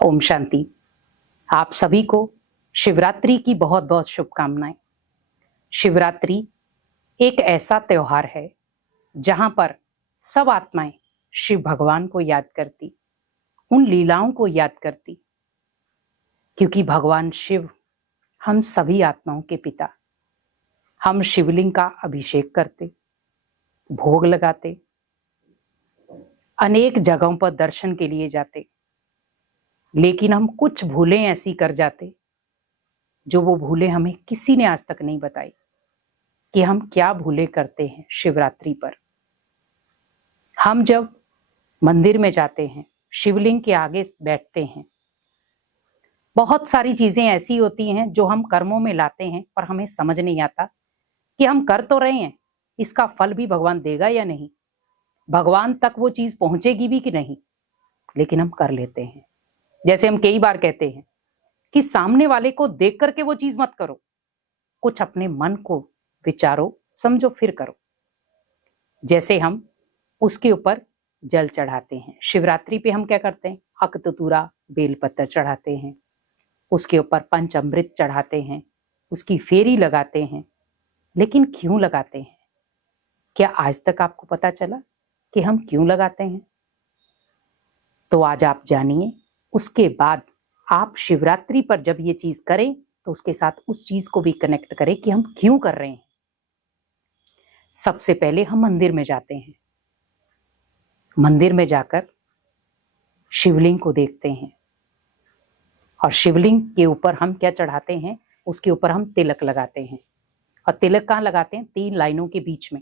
ओम शांति। आप सभी को शिवरात्रि की बहुत बहुत शुभकामनाएं। शिवरात्रि एक ऐसा त्योहार है जहां पर सब आत्माएं शिव भगवान को याद करती, उन लीलाओं को याद करती, क्योंकि भगवान शिव हम सभी आत्माओं के पिता। हम शिवलिंग का अभिषेक करते, भोग लगाते, अनेक जगहों पर दर्शन के लिए जाते, लेकिन हम कुछ भूलें ऐसी कर जाते जो वो भूलें हमें किसी ने आज तक नहीं बताई कि हम क्या भूले करते हैं। शिवरात्रि पर हम जब मंदिर में जाते हैं, शिवलिंग के आगे बैठते हैं, बहुत सारी चीजें ऐसी होती हैं जो हम कर्मों में लाते हैं, पर हमें समझ नहीं आता कि हम कर तो रहे हैं, इसका फल भी भगवान देगा या नहीं, भगवान तक वो चीज पहुंचेगी भी कि नहीं, लेकिन हम कर लेते हैं। जैसे हम कई बार कहते हैं कि सामने वाले को देख करके वो चीज मत करो, कुछ अपने मन को विचारो, समझो, फिर करो। जैसे हम उसके ऊपर जल चढ़ाते हैं, शिवरात्रि पे हम क्या करते हैं, अकतूरा बेलपत्र चढ़ाते हैं, उसके ऊपर पंचामृत चढ़ाते हैं, उसकी फेरी लगाते हैं। लेकिन क्यों लगाते हैं? क्या आज तक आपको पता चला कि हम क्यों लगाते हैं? तो आज आप जानिए। उसके बाद आप शिवरात्रि पर जब ये चीज करें तो उसके साथ उस चीज को भी कनेक्ट करें कि हम क्यों कर रहे हैं। सबसे पहले हम मंदिर में जाते हैं, मंदिर में जाकर शिवलिंग को देखते हैं, और शिवलिंग के ऊपर हम क्या चढ़ाते हैं, उसके ऊपर हम तिलक लगाते हैं। और तिलक कहाँ लगाते हैं? 3 लाइनों के बीच में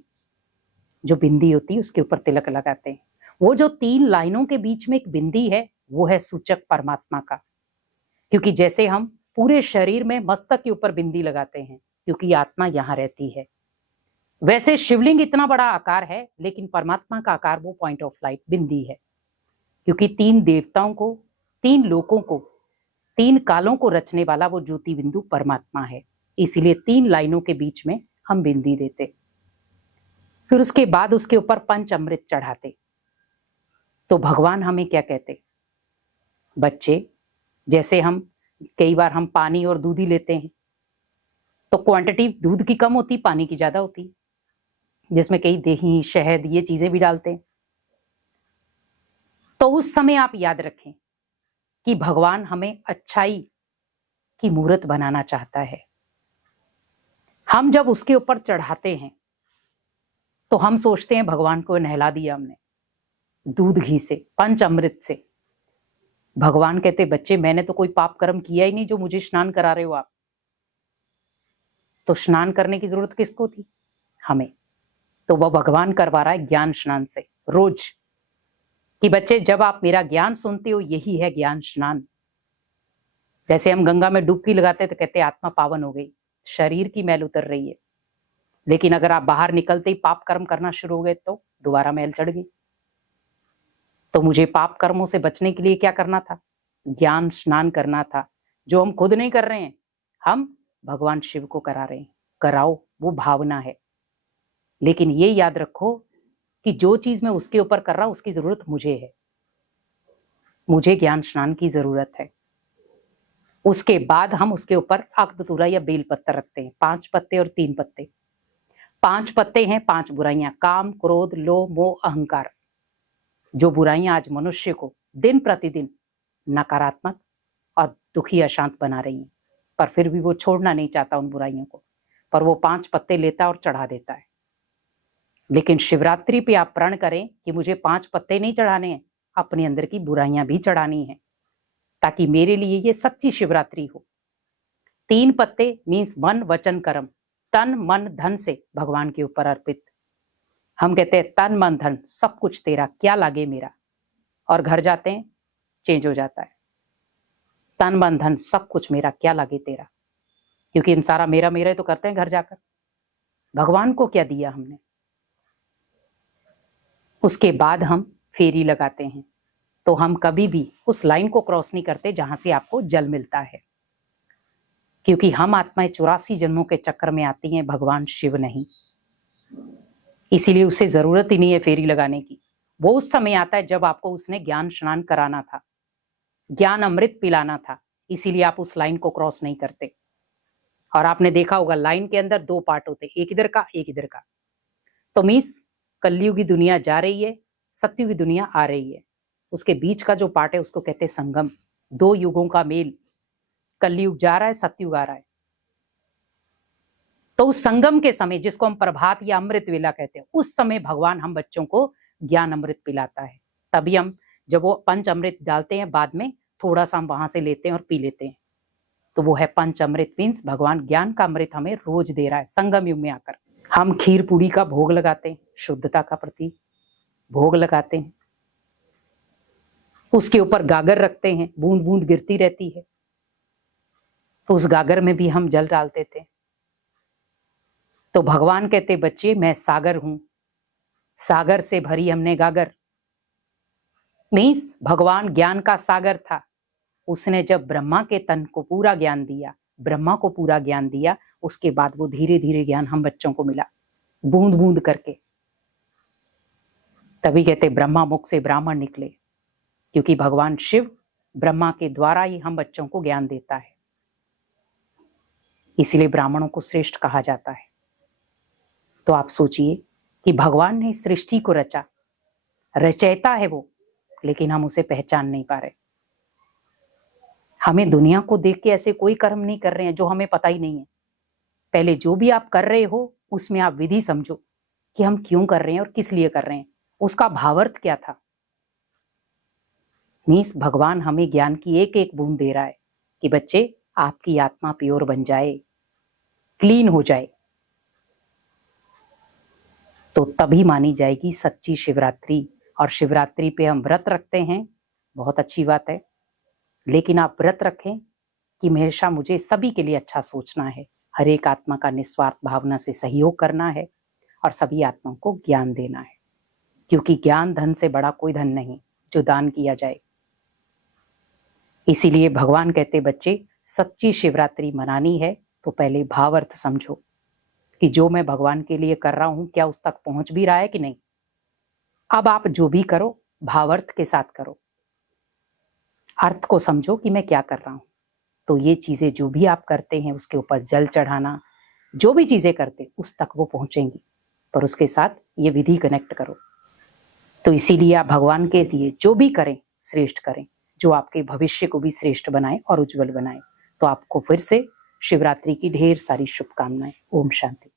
जो बिंदी होती है उसके ऊपर तिलक लगाते हैं। वो जो 3 लाइनों के बीच में एक बिंदी है, वो है सूचक परमात्मा का। क्योंकि जैसे हम पूरे शरीर में मस्तक के ऊपर बिंदी लगाते हैं क्योंकि आत्मा यहां रहती है, वैसे शिवलिंग इतना बड़ा आकार है, लेकिन परमात्मा का आकार वो पॉइंट ऑफ लाइट बिंदी है। क्योंकि 3 देवताओं को, 3 लोकों को, 3 कालों को रचने वाला वो ज्योति बिंदु परमात्मा है, इसीलिए 3 लाइनों के बीच में हम बिंदी देते। फिर उसके बाद उसके ऊपर पंचामृत चढ़ाते। तो भगवान हमें क्या कहते, बच्चे, जैसे हम कई बार हम पानी और दूध ही लेते हैं, तो क्वांटिटी दूध की कम होती, पानी की ज्यादा होती, जिसमें कई दही, शहद, ये चीजें भी डालते हैं। तो उस समय आप याद रखें कि भगवान हमें अच्छाई की मूर्त बनाना चाहता है। हम जब उसके ऊपर चढ़ाते हैं तो हम सोचते हैं भगवान को नहला दिया हमने दूध घी से, पंचामृत से। भगवान कहते, बच्चे, मैंने तो कोई पाप कर्म किया ही नहीं जो मुझे स्नान करा रहे हो आप। तो स्नान करने की जरूरत किसको थी? हमें। तो वह भगवान करवा रहा है ज्ञान स्नान से रोज, कि बच्चे जब आप मेरा ज्ञान सुनते हो, यही है ज्ञान स्नान। जैसे हम गंगा में डुबकी लगाते तो कहते आत्मा पावन हो गई, शरीर की मैल उतर रही है, लेकिन अगर आप बाहर निकलते ही पाप कर्म करना शुरू हो गए तो दोबारा मैल चढ़ गई। तो मुझे पाप कर्मों से बचने के लिए क्या करना था? ज्ञान स्नान करना था, जो हम खुद नहीं कर रहे हैं, हम भगवान शिव को करा रहे हैं। कराओ, वो भावना है। लेकिन ये याद रखो कि जो चीज मैं उसके ऊपर कर रहा हूं उसकी जरूरत मुझे है, मुझे ज्ञान स्नान की जरूरत है। उसके बाद हम उसके ऊपर अकतूरा या बेल पत्तर रखते हैं, 5 पत्ते और 3 पत्ते। 5 पत्ते हैं 5 बुराइयां, काम, क्रोध, लोभ, मोह, अहंकार। जो बुराइयां आज मनुष्य को दिन प्रतिदिन नकारात्मक और दुखी, अशांत बना रही हैं, पर फिर भी वो छोड़ना नहीं चाहता उन बुराइयों को, पर वो 5 पत्ते लेता और चढ़ा देता है। लेकिन शिवरात्रि पे आप प्रण करें कि मुझे 5 पत्ते नहीं चढ़ाने हैं, अपने अंदर की बुराइयां भी चढ़ानी है, ताकि मेरे लिए ये सच्ची शिवरात्रि हो। 3 पत्ते मीन्स मन, वचन, कर्म, तन, मन, धन से भगवान के ऊपर अर्पित। हम कहते हैं तन, मन, धन सब कुछ तेरा, क्या लागे मेरा, और घर जाते हैं चेंज हो जाता है, तन, मन, धन सब कुछ मेरा, क्या लागे तेरा। क्योंकि इन सारा मेरा मेरा ही तो करते हैं घर जाकर, भगवान को क्या दिया हमने। उसके बाद हम फेरी लगाते हैं, तो हम कभी भी उस लाइन को क्रॉस नहीं करते जहां से आपको जल मिलता है, क्योंकि हम आत्माएं 84 जन्मों के चक्कर में आती हैं, भगवान शिव नहीं। इसीलिए उसे जरूरत ही नहीं है फेरी लगाने की। वो उस समय आता है जब आपको उसने ज्ञान स्नान कराना था। ज्ञान अमृत पिलाना था, इसीलिए आप उस लाइन को क्रॉस नहीं करते। और आपने देखा होगा लाइन के अंदर 2 पार्ट होते, एक इधर का एक इधर का। तो मीन्स कलयुगी दुनिया जा रही है, सत्ययुगी दुनिया आ रही है, उसके बीच का जो पार्ट है उसको कहते हैं संगम। 2 युगों का मेल, कलयुग जा रहा है, सतयुग आ रहा है। तो उस संगम के समय, जिसको हम प्रभात या अमृत वेला कहते हैं, उस समय भगवान हम बच्चों को ज्ञान अमृत पिलाता है। तभी हम जब वो पंच अमृत डालते हैं बाद में, थोड़ा सा हम वहां से लेते हैं और पी लेते हैं, तो वो है पंच अमृत। मीन्स भगवान ज्ञान का अमृत हमें रोज दे रहा है संगम युग में आकर। हम खीर पूरी का भोग लगाते हैं, शुद्धता का प्रतीक भोग लगाते हैं, उसके ऊपर गागर रखते हैं, बूंद बूंद गिरती रहती है, तो उस गागर में भी हम जल डालते थे। तो भगवान कहते बच्चे मैं सागर हूं, सागर से भरी हमने गागर। मीन्स भगवान ज्ञान का सागर था। उसने जब ब्रह्मा के तन को पूरा ज्ञान दिया, ब्रह्मा को पूरा ज्ञान दिया, उसके बाद वो धीरे धीरे ज्ञान हम बच्चों को मिला, बूंद बूंद करके। तभी कहते ब्रह्मा मुख से ब्राह्मण निकले, क्योंकि भगवान शिव ब्रह्मा के द्वारा ही हम बच्चों को ज्ञान देता है, इसीलिए ब्राह्मणों को श्रेष्ठ कहा जाता है। तो आप सोचिए कि भगवान ने सृष्टि को रचा, रचयिता है वो, लेकिन हम उसे पहचान नहीं पा रहे। हमें दुनिया को देख के ऐसे कोई कर्म नहीं कर रहे हैं जो हमें पता ही नहीं है। पहले जो भी आप कर रहे हो उसमें आप विधि समझो कि हम क्यों कर रहे हैं और किस लिए कर रहे हैं, उसका भावार्थ क्या था। मीन्स भगवान हमें ज्ञान की एक एक बूंद दे रहा है कि बच्चे आपकी आत्मा प्योर बन जाए, क्लीन हो जाए, तो तभी मानी जाएगी सच्ची शिवरात्रि। और शिवरात्रि पे हम व्रत रखते हैं, बहुत अच्छी बात है, लेकिन आप व्रत रखें कि हमेशा मुझे सभी के लिए अच्छा सोचना है, हर एक आत्मा का निस्वार्थ भावना से सहयोग करना है और सभी आत्माओं को ज्ञान देना है, क्योंकि ज्ञान धन से बड़ा कोई धन नहीं जो दान किया जाए। इसीलिए भगवान कहते बच्चे सच्ची शिवरात्रि मनानी है तो पहले भावार्थ समझो कि जो मैं भगवान के लिए कर रहा हूं क्या उस तक पहुंच भी रहा है कि नहीं। अब आप जो भी करो भावार्थ के साथ करो, अर्थ को समझो कि मैं क्या कर रहा हूं। तो ये चीजें जो भी आप करते हैं, उसके ऊपर जल चढ़ाना, जो भी चीजें करते उस तक वो पहुंचेंगी, पर उसके साथ ये विधि कनेक्ट करो। तो इसीलिए आप भगवान के लिए जो भी करें श्रेष्ठ करें, जो आपके भविष्य को भी श्रेष्ठ बनाए और उज्जवल बनाए। तो आपको फिर से शिवरात्रि की ढेर सारी शुभकामनाएं। ओम शांति।